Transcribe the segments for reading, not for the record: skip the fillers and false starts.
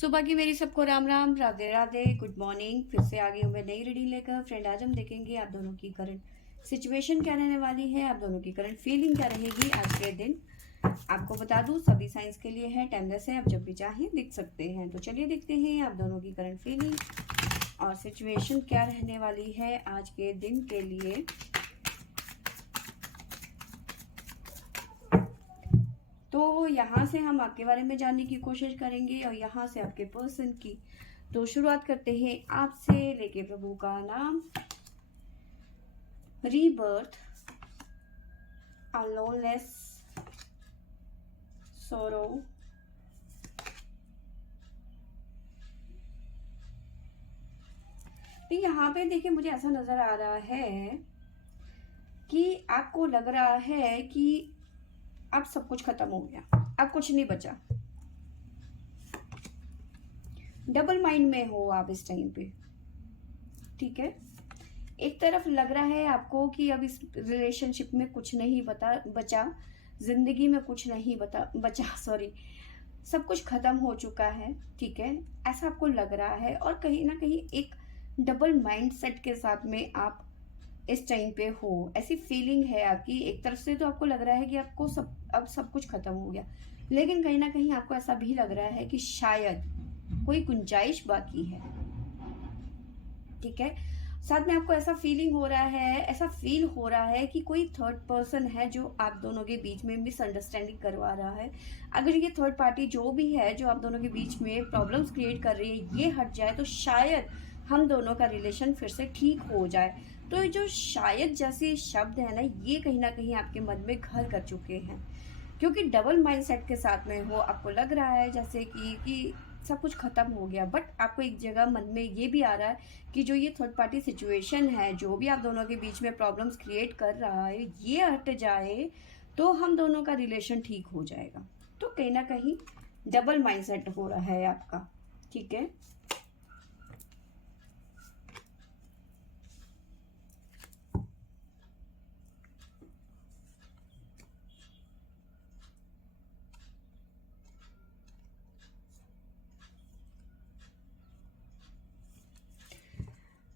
सुबह की मेरी सबको राम राम, राधे राधे, गुड मॉर्निंग। फिर से आ गई हूँ मैं नई रीडिंग लेकर। फ्रेंड, आज हम देखेंगे आप दोनों की करंट सिचुएशन क्या रहने वाली है, आप दोनों की करंट फीलिंग क्या रहेगी आज के दिन। आपको बता दूं सभी साइंस के लिए है, टाइमलेस है, आप जब भी चाहें लिख सकते हैं। तो चलिए देखते हैं आप दोनों की करंट फीलिंग और सिचुएशन क्या रहने वाली है आज के दिन के लिए। तो यहाँ से हम आपके बारे में जानने की कोशिश करेंगे और यहाँ से आपके पर्सन की। तो शुरुआत करते हैं आपसे लेके प्रभु का नाम, रीबर्थ, अलोनलेस, सोरो, तो यहाँ पे देखिए मुझे ऐसा नजर आ रहा है कि आपको लग रहा है कि अब सब कुछ खत्म हो गया, अब कुछ नहीं बचा। डबल माइंड में हो आप इस टाइम पे, ठीक है। एक तरफ लग रहा है आपको कि अब इस रिलेशनशिप में कुछ नहीं बचा, जिंदगी में कुछ नहीं बचा, सॉरी, सब कुछ खत्म हो चुका है, ठीक है, ऐसा आपको लग रहा है। और कहीं ना कहीं एक डबल माइंड सेट के साथ में आप इस टाइम पे हो, ऐसी फीलिंग है आपकी। एक तरफ से तो आपको लग रहा है कि आपको अब सब कुछ खत्म हो गया, लेकिन कहीं ना कहीं आपको ऐसा भी लग रहा है कि शायद कोई गुंजाइश बाकी है, ठीक है। साथ में आपको ऐसा फीलिंग हो रहा है, ऐसा फील हो रहा है कि कोई थर्ड पर्सन है जो आप दोनों के बीच में मिसअंडरस्टैंडिंग करवा रहा है। अगर ये थर्ड पार्टी जो भी है जो आप दोनों के बीच में प्रॉब्लम्स क्रिएट कर रही है, ये हट जाए तो शायद हम दोनों का रिलेशन फिर से ठीक हो जाए। तो जो शायद जैसे शब्द है ना, ये कहीं ना कहीं आपके मन में घर कर चुके हैं, क्योंकि डबल माइंडसेट के साथ में हो। आपको लग रहा है जैसे कि सब कुछ खत्म हो गया, बट आपको एक जगह मन में ये भी आ रहा है कि जो ये थर्ड पार्टी सिचुएशन है, जो भी आप दोनों के बीच में प्रॉब्लम्स क्रिएट कर रहा है, ये हट जाए तो हम दोनों का रिलेशन ठीक हो जाएगा। तो कहीं ना कहीं डबल माइंडसेट हो रहा है आपका, ठीक है।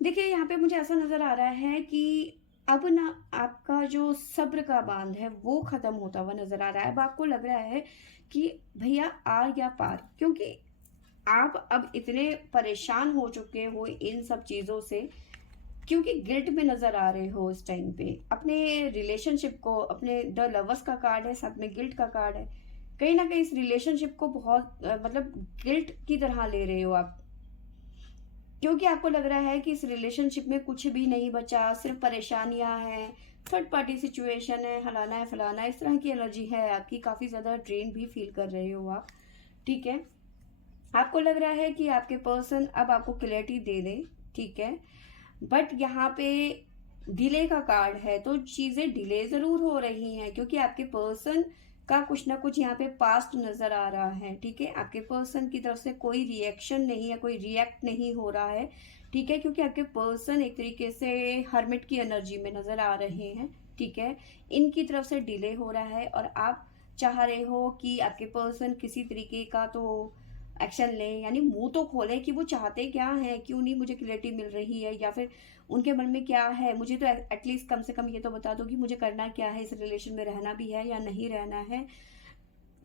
देखिए यहाँ पे मुझे ऐसा नजर आ रहा है कि अब ना आपका जो सब्र का बांध है वो खत्म होता हुआ नजर आ रहा है। अब आपको लग रहा है कि भैया आ या पार, क्योंकि आप अब इतने परेशान हो चुके हो इन सब चीजों से, क्योंकि गिल्ट में नजर आ रहे हो इस टाइम पे अपने रिलेशनशिप को। अपने द लवर्स का कार्ड है, साथ में गिल्ट का कार्ड है। कहीं ना कहीं इस रिलेशनशिप को बहुत मतलब गिल्ट की तरह ले रहे हो आप, क्योंकि आपको लग रहा है कि इस रिलेशनशिप में कुछ भी नहीं बचा, सिर्फ परेशानियां हैं, थर्ड पार्टी सिचुएशन है, हलाना है फलाना है, इस तरह की एनर्जी है आपकी। काफी ज्यादा ड्रेन भी फील कर रहे हो आप, ठीक है। आपको लग रहा है कि आपके पर्सन अब आपको क्लैरिटी दे दे, ठीक है। बट यहाँ पे डिले का कार्ड है, तो चीजें डिले जरूर हो रही हैं, क्योंकि आपके पर्सन का कुछ ना कुछ यहाँ पे पास्ट नजर आ रहा है, ठीक है। आपके पर्सन की तरफ से कोई रिएक्शन नहीं है, कोई रिएक्ट नहीं हो रहा है, ठीक है, क्योंकि आपके पर्सन एक तरीके से हर्मिट की एनर्जी में नजर आ रहे हैं, ठीक है। इनकी तरफ से डिले हो रहा है और आप चाह रहे हो कि आपके पर्सन किसी तरीके का तो एक्शन लें, यानी मुंह तो खोले कि वो चाहते क्या है, क्यों नहीं मुझे क्लैरिटी मिल रही है, या फिर उनके मन में क्या है। मुझे तो एटलीस्ट कम से कम ये तो बता दो कि मुझे करना क्या है, इस रिलेशन में रहना भी है या नहीं रहना है।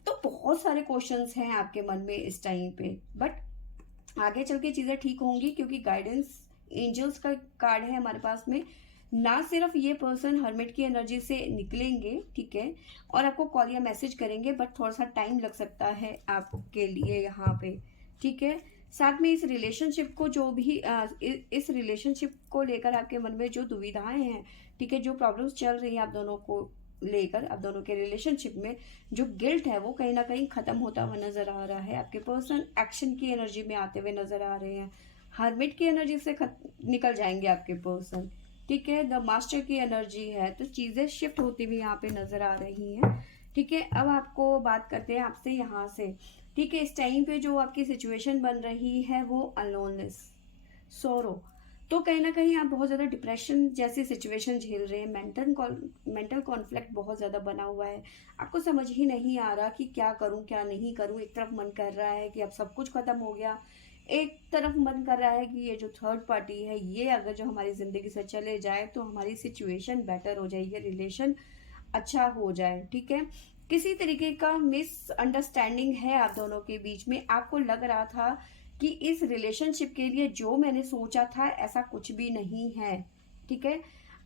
तो बहुत सारे क्वेश्चंस हैं आपके मन में इस टाइम पे, बट आगे चल के चीजें ठीक होंगी, क्योंकि गाइडेंस एंजल्स का कार्ड है हमारे पास में। ना सिर्फ ये पर्सन हर्मिट की एनर्जी से निकलेंगे, ठीक है, और आपको कॉल या मैसेज करेंगे, बट थोड़ा सा टाइम लग सकता है आपके लिए यहाँ पे, ठीक है। साथ में इस रिलेशनशिप को जो भी इस रिलेशनशिप को लेकर आपके मन में जो दुविधाएं हैं, ठीक है, जो प्रॉब्लम्स चल रही हैं आप दोनों को लेकर, आप दोनों के रिलेशनशिप में जो गिल्ट है वो कहीं ना कहीं खत्म होता हुआ नजर आ रहा है। आपके पर्सन एक्शन की एनर्जी में आते हुए नजर आ रहे हैं, हर्मिट की एनर्जी से निकल जाएंगे आपके पर्सन, ठीक है। द मास्टर की एनर्जी है, तो चीजें शिफ्ट होती हुई यहाँ पे नजर आ रही हैं, ठीक है। अब आपको बात करते हैं आपसे यहाँ से, ठीक है। इस टाइम पे जो आपकी सिचुएशन बन रही है वो अलोननेस, सोरो, तो कहीं ना कहीं आप बहुत ज़्यादा डिप्रेशन जैसी सिचुएशन झेल रहे हैं। मेंटल कॉन्फ्लिक्ट बहुत ज़्यादा बना हुआ है। आपको समझ ही नहीं आ रहा कि क्या करूं क्या नहीं करूं। एक तरफ मन कर रहा है कि अब सब कुछ खत्म हो गया, एक तरफ मन कर रहा है कि ये जो थर्ड पार्टी है ये अगर जो हमारी ज़िंदगी से चले जाए तो हमारी सिचुएशन बेटर हो जाएगी, रिलेशन अच्छा हो जाए। ठीक है, किसी तरीके का मिसअंडरस्टैंडिंग है आप दोनों के बीच में। आपको लग रहा था कि इस रिलेशनशिप के लिए जो मैंने सोचा था ऐसा कुछ भी नहीं है। ठीक है,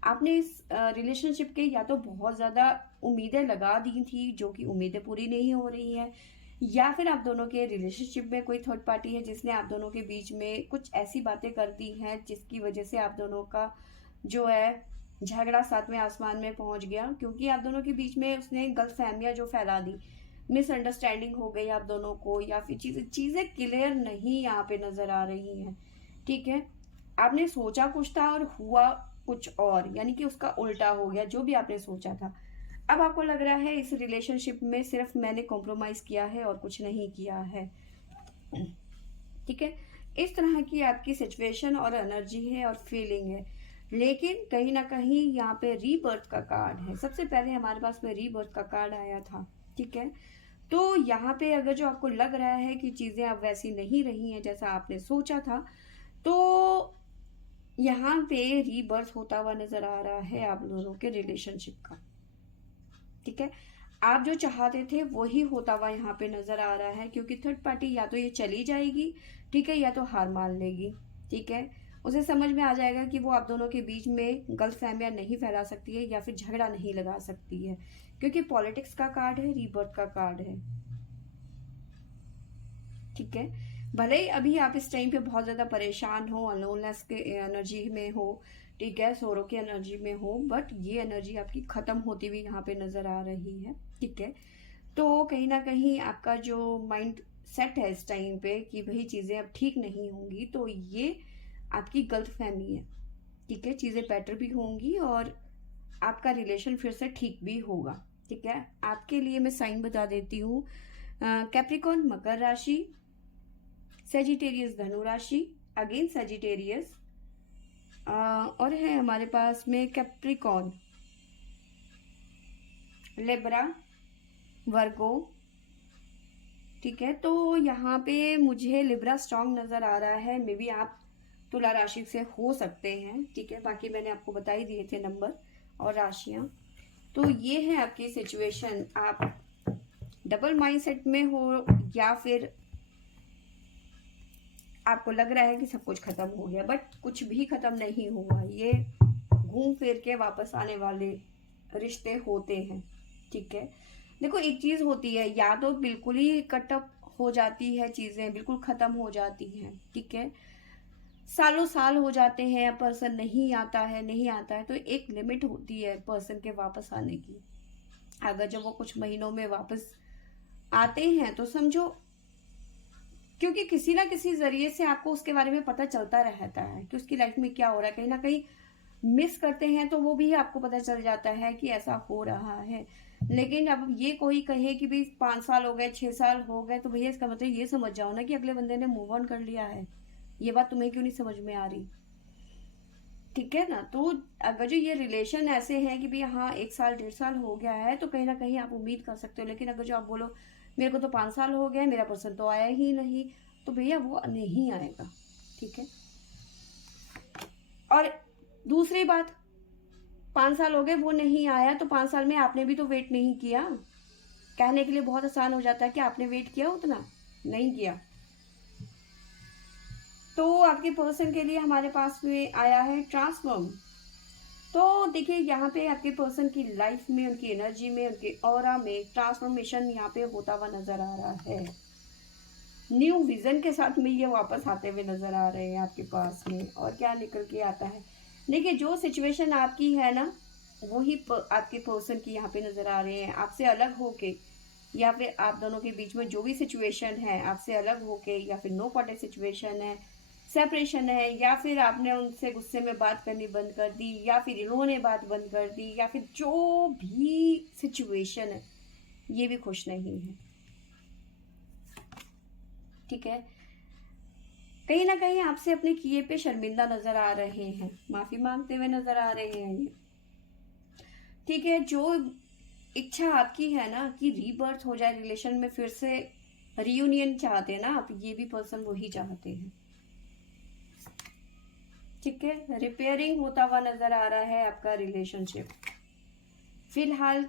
आपने इस रिलेशनशिप के या तो बहुत ज्यादा उम्मीदें लगा दी थी जो कि उम्मीदें पूरी नहीं हो रही हैं, या फिर आप दोनों के रिलेशनशिप में कोई थर्ड पार्टी है जिसने आप दोनों के बीच में कुछ ऐसी बातें कर दी हैं जिसकी वजह से आप दोनों का जो है झगड़ा सातवें आसमान में पहुंच गया, क्योंकि आप दोनों के बीच में उसने गलतफहमियां जो फैला दी, मिसअंडरस्टैंडिंग हो गई आप दोनों को, या फिर चीजें चीजें क्लियर नहीं यहाँ पे नजर आ रही हैं। ठीक है, आपने सोचा कुछ था और हुआ कुछ और, यानी कि उसका उल्टा हो गया जो भी आपने सोचा था। अब आपको लग रहा है इस रिलेशनशिप में सिर्फ मैंने कॉम्प्रोमाइज किया है और कुछ नहीं किया है। ठीक है, इस तरह की आपकी सिचुएशन और एनर्जी है और फीलिंग है। लेकिन कहीं ना कहीं यहाँ पे रीबर्थ का कार्ड है। सबसे पहले हमारे पास में रीबर्थ का कार्ड आया था। ठीक है, तो यहाँ पे अगर जो आपको लग रहा है कि चीजें अब वैसी नहीं रही हैं जैसा आपने सोचा था, तो यहाँ पे रीबर्थ होता हुआ नजर आ रहा है आप दोनों के रिलेशनशिप का। ठीक है, आप जो चाहते थे वही होता हुआ यहाँ पे नजर आ रहा है, क्योंकि थर्ड पार्टी या तो ये चली जाएगी, ठीक है, या तो हार मान लेगी। ठीक है, उसे समझ में आ जाएगा कि वो आप दोनों के बीच में गलतफहमियां नहीं फैला सकती है या फिर झगड़ा नहीं लगा सकती है, क्योंकि पॉलिटिक्स का कार्ड है, रीबर्थ का कार्ड है। ठीक है, भले ही अभी आप इस टाइम पे बहुत ज्यादा परेशान हो, अलोननेस के एनर्जी में हो, ठीक है, सोरो की एनर्जी में हो, बट ये एनर्जी आपकी खत्म होती हुई यहाँ पे नजर आ रही है। ठीक है, तो कहीं ना कहीं आपका जो माइंड सेट है इस टाइम पे कि भाई चीजें अब ठीक नहीं होंगी, तो ये आपकी गलत फहमी है। ठीक है, चीजें बेटर भी होंगी और आपका रिलेशन फिर से ठीक भी होगा। ठीक है, आपके लिए मैं साइन बता देती हूँ। कैप्रिकॉन मकर राशि, सेजिटेरियस धनु राशि, अगेन सेजिटेरियस, और है हमारे पास में कैप्रिकॉन, लिब्रा, वर्गो। ठीक है, तो यहाँ पे मुझे लिब्रा स्ट्रांग नजर आ रहा है। मे बी आप तुला राशि से हो सकते हैं। ठीक है, बाकी मैंने आपको बता ही दिए थे नंबर और राशियां। तो ये है आपकी सिचुएशन। आप डबल माइंडसेट में हो या फिर आपको लग रहा है कि सब कुछ खत्म हो गया, बट कुछ भी खत्म नहीं हुआ। ये घूम फिर के वापस आने वाले रिश्ते होते हैं। ठीक है, देखो एक चीज होती है, या तो बिल्कुल ही कटअप हो जाती है, चीजें बिल्कुल खत्म हो जाती हैं। ठीक है, सालों साल हो जाते हैं, पर्सन नहीं आता है नहीं आता है, तो एक लिमिट होती है पर्सन के वापस आने की। अगर जब वो कुछ महीनों में वापस आते हैं तो समझो, क्योंकि किसी ना किसी जरिए से आपको उसके बारे में पता चलता रहता है कि उसकी लाइफ में क्या हो रहा है। कहीं ना कहीं मिस करते हैं तो वो भी आपको पता चल जाता है कि ऐसा हो रहा है। लेकिन अब ये कोई कहे कि भाई 5 साल हो गए 6 साल हो गए, तो भैया इसका मतलब ये समझ जाओ ना कि अगले बंदे ने मूव ऑन कर लिया है। ये बात तुम्हें क्यों नहीं समझ में आ रही? ठीक है ना, तो अगर जो ये रिलेशन ऐसे हैं कि भाई हाँ 1 साल 1.5 साल हो गया है, तो कहीं ना कहीं आप उम्मीद कर सकते हो। लेकिन अगर जो आप बोलो मेरे को तो 5 साल हो गए, मेरा पर्सन तो आया ही नहीं, तो भैया वो नहीं आएगा। ठीक है, और दूसरी बात, 5 साल हो गए वो नहीं आया, तो 5 साल में आपने भी तो वेट नहीं किया। कहने के लिए बहुत आसान हो जाता है कि आपने वेट किया, उतना नहीं किया। तो आपके पर्सन के लिए हमारे पास में आया है ट्रांसफॉर्म। तो देखिए यहाँ पे आपके पर्सन की लाइफ में, उनकी एनर्जी में, उनके ऑरा में ट्रांसफॉर्मेशन यहाँ पे होता हुआ नजर आ रहा है। न्यू विजन के साथ में ये वापस आते हुए नजर आ रहे हैं आपके पास में। और क्या निकल के आता है, देखिए जो सिचुएशन आपकी है ना, वही आपके पर्सन की यहाँ पे नजर आ रहे हैं। आपसे अलग होके, या फिर आप दोनों के बीच में जो भी सिचुएशन है आपसे अलग होके, या फिर नो कॉन्टेक्ट सिचुएशन है, सेपरेशन है, या फिर आपने उनसे गुस्से में बात करनी बंद कर दी, या फिर इन्होंने बात बंद कर दी, या फिर जो भी सिचुएशन है, ये भी खुश नहीं है। ठीक है, कहीं ना कहीं आपसे अपने किए पे शर्मिंदा नजर आ रहे हैं, माफी मांगते हुए नजर आ रहे हैं ये। ठीक है, जो इच्छा आपकी है ना कि रीबर्थ हो जाए रिलेशन में, फिर से रियूनियन चाहते हैं ना आप, ये भी पर्सन वही चाहते हैं। ठीक है, रिपेयरिंग होता हुआ नजर आ रहा है आपका रिलेशनशिप। फिलहाल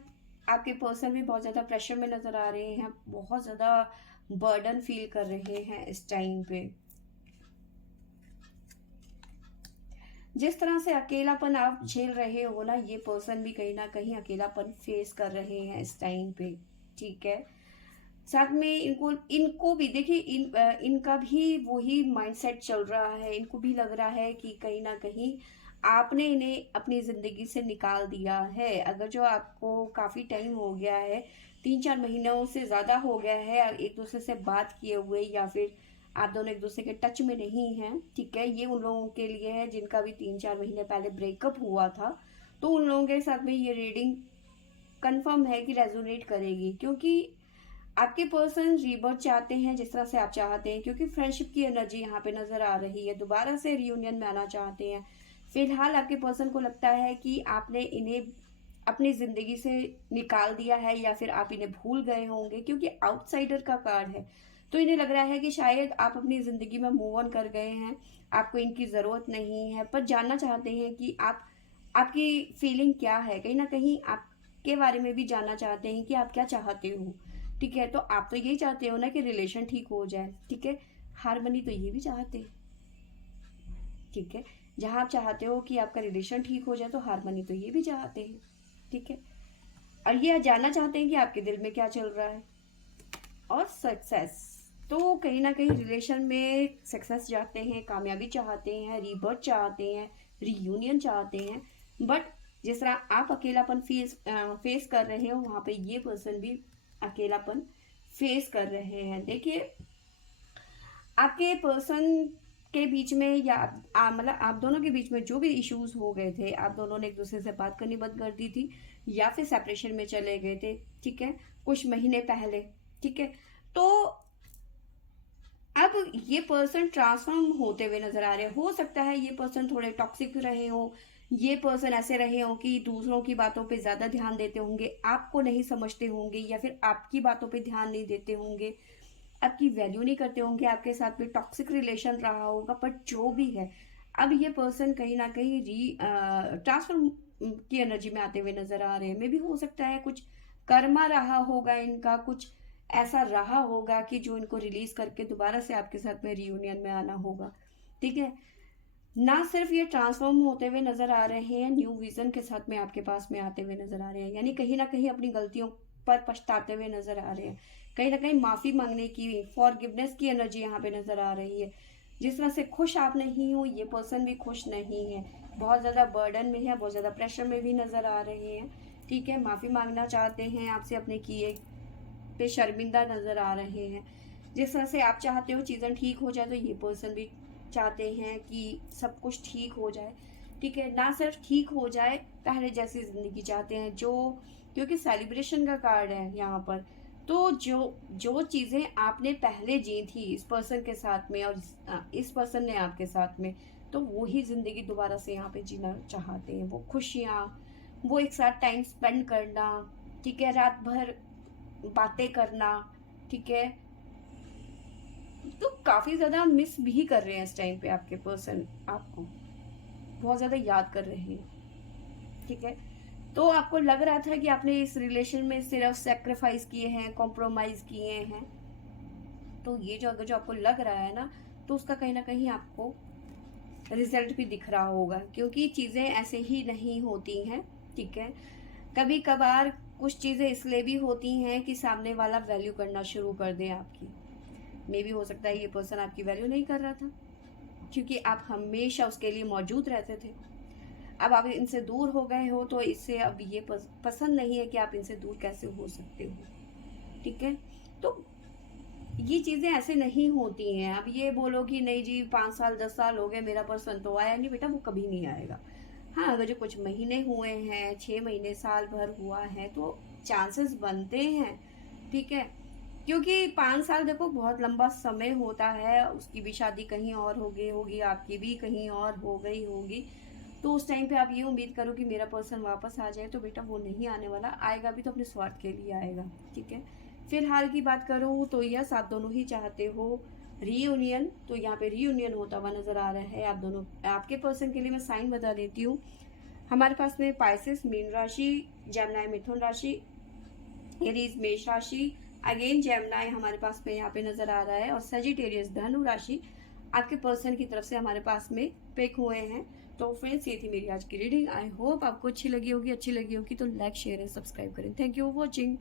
आपके पर्सन भी बहुत ज्यादा प्रेशर में नजर आ रहे हैं, बहुत ज्यादा बर्डन फील कर रहे हैं इस टाइम पे। जिस तरह से अकेलापन आप झेल रहे हो ना, ये पर्सन भी कहीं ना कहीं अकेलापन फेस कर रहे हैं इस टाइम पे। ठीक है, साथ में इनको इनको भी देखिए, इनका भी वही माइंडसेट चल रहा है। इनको भी लग रहा है कि कहीं ना कहीं आपने इन्हें अपनी जिंदगी से निकाल दिया है। अगर जो आपको काफी टाइम हो गया है, 3-4 महीनों से ज्यादा हो गया है एक दूसरे से बात किए हुए, या फिर आप दोनों एक दूसरे के टच में नहीं हैं, ठीक है, ये उन लोगों के लिए है जिनका भी 3-4 महीने पहले ब्रेकअप हुआ था। तो उन लोगों के साथ में ये रीडिंग कंफर्म है कि रेजोनेट करेगी, क्योंकि आपके पर्सन रीबर्थ चाहते हैं जिस तरह से आप चाहते हैं, क्योंकि फ्रेंडशिप की एनर्जी यहाँ पे नजर आ रही है, दोबारा से रियूनियन में आना चाहते हैं। फिलहाल आपके पर्सन को लगता है कि आपने इन्हें अपनी जिंदगी से निकाल दिया है, या फिर आप इन्हें भूल गए होंगे, क्योंकि आउटसाइडर का कार्ड है। तो इन्हें लग रहा है कि शायद आप अपनी जिंदगी में मूव ऑन कर गए हैं, आपको इनकी जरूरत नहीं है, पर जानना चाहते हैं कि आपकी फीलिंग क्या है। कहीं ना कहीं आपके बारे में भी जानना चाहते हैं कि आप क्या चाहते हो। ठीक है, तो आप तो यही चाहते हो ना कि रिलेशन ठीक हो जाए। ठीक है, हारमनी तो ये भी चाहते हैं। ठीक है, जहां आप चाहते हो कि आपका रिलेशन ठीक हो जाए, तो हारमनी तो ये भी चाहते हैं। ठीक है, और ये जानना चाहते हैं कि आपके दिल में क्या चल रहा है। और सक्सेस, तो कहीं ना कहीं रिलेशन में सक्सेस चाहते हैं, कामयाबी चाहते हैं, रीबर्थ चाहते हैं, रीयूनियन चाहते हैं। बट जिस तरह आप अकेलापन फेस कर रहे हो, वहां पे ये पर्सन भी अकेलापन फेस कर रहे हैं। देखिए, आपके पर्सन के बीच में, या मतलब आप दोनों के बीच में जो भी इश्यूज हो गए थे, आप दोनों ने एक दूसरे से बात करनी बंद कर दी थी, या फिर सेपरेशन में चले गए थे, ठीक है, कुछ महीने पहले। ठीक है, तो अब ये पर्सन ट्रांसफॉर्म होते हुए नजर आ रहे हैं। हो सकता है ये पर्सन थोड़े टॉक्सिक रहे हो, ये पर्सन ऐसे रहे हो कि दूसरों की बातों पे ज्यादा ध्यान देते होंगे, आपको नहीं समझते होंगे, या फिर आपकी बातों पे ध्यान नहीं देते होंगे, आपकी वैल्यू नहीं करते होंगे, आपके साथ में टॉक्सिक रिलेशन रहा होगा। बट जो भी है, अब ये पर्सन कहीं ना कहीं ट्रांसफॉर्म की एनर्जी में आते हुए नजर आ रहे हैं। मे भी हो सकता है कुछ कर्मा रहा होगा इनका, कुछ ऐसा रहा होगा कि जो इनको रिलीज करके दोबारा से आपके साथ में रियूनियन में आना होगा। ठीक है, ना सिर्फ ये ट्रांसफॉर्म होते हुए नजर आ रहे हैं, न्यू विजन के साथ में आपके पास में आते हुए नजर आ रहे हैं, यानी कहीं ना कहीं अपनी गलतियों पर पछताते हुए नजर आ रहे हैं। कहीं ना कहीं माफी मांगने की, फॉरगिवनेस की एनर्जी यहाँ पे नजर आ रही है। जिस तरह से खुश आप नहीं हो, ये पर्सन भी खुश नहीं है, बहुत ज्यादा बर्डन में है, बहुत ज्यादा प्रेशर में भी नजर आ रहे हैं। ठीक है, माफी मांगना चाहते हैं आपसे, अपने किए पे शर्मिंदा नजर आ रहे हैं। जिस तरह से आप चाहते हो चीजें ठीक हो जाए, तो ये पर्सन भी चाहते हैं कि सब कुछ ठीक हो जाए। ठीक है, ना सिर्फ ठीक हो जाए, पहले जैसी जिंदगी चाहते हैं, जो क्योंकि सेलिब्रेशन का कार्ड है यहाँ पर। तो जो जो चीजें आपने पहले जी थी इस पर्सन के साथ में, और इस पर्सन ने आपके साथ में, तो वही जिंदगी दोबारा से यहाँ पे जीना चाहते हैं। वो खुशियाँ, वो एक साथ टाइम स्पेंड करना, ठीक है, रात भर बातें करना, ठीक है, तो काफी ज्यादा मिस भी कर रहे हैं इस टाइम पे आपके पर्सन, आपको बहुत ज्यादा याद कर रहे हैं। ठीक है, तो आपको लग रहा था कि आपने इस रिलेशन में सिर्फ सेक्रीफाइस किए हैं, कॉम्प्रोमाइज किए हैं, तो ये जो अगर जो आपको लग रहा है ना, तो उसका कहीं ना कहीं आपको रिजल्ट भी दिख रहा होगा, क्योंकि चीजें ऐसे ही नहीं होती हैं। ठीक है, कभी कभार कुछ चीजें इसलिए भी होती हैं कि सामने वाला वैल्यू करना शुरू कर दे आपकी। मे भी हो सकता है ये पर्सन आपकी वैल्यू नहीं कर रहा था, क्योंकि आप हमेशा उसके लिए मौजूद रहते थे। अब आप इनसे दूर हो गए हो, तो इससे अब ये पसंद नहीं है कि आप इनसे दूर कैसे हो सकते हो। ठीक है, तो ये चीजें ऐसे नहीं होती हैं। अब ये बोलो कि नहीं जी 5 साल 10 साल हो गए, मेरा पर्सन तो आया नहीं, बेटा वो कभी नहीं आएगा। हाँ, अगर जो कुछ महीने हुए हैं, 6 महीने, साल भर हुआ है, तो चांसेस बनते हैं। ठीक है, क्योंकि 5 साल देखो बहुत लंबा समय होता है, उसकी भी शादी कहीं और हो गई होगी, आपकी भी कहीं और हो गई होगी। तो उस टाइम पे आप ये उम्मीद करो कि मेरा पर्सन वापस आ जाए, तो बेटा वो नहीं आने वाला, आएगा भी तो अपने स्वार्थ के लिए आएगा, ठीक है। फिलहाल की बात करूँ तो यस, आप दोनों ही चाहते हो रीयूनियन, तो यहाँ पे रीयूनियन होता हुआ नजर आ रहा है। आप दोनों, आपके पर्सन के लिए मैं साइन बता देती हूँ। हमारे पास में पाइसेस मीन राशि, जेमिनी मिथुन राशि, एरीज मेष राशि, अगेन जेमिनी हमारे पास में यहाँ पे नजर आ रहा है, और सजिटेरियस धनु राशि आपके पर्सन की तरफ से हमारे पास में पिक हुए हैं। तो फ्रेंड्स, ये थी मेरी आज की रीडिंग। आई होप आपको अच्छी लगी होगी। अच्छी लगी होगी तो लाइक शेयर एंड सब्सक्राइब करें। Thank you for watching.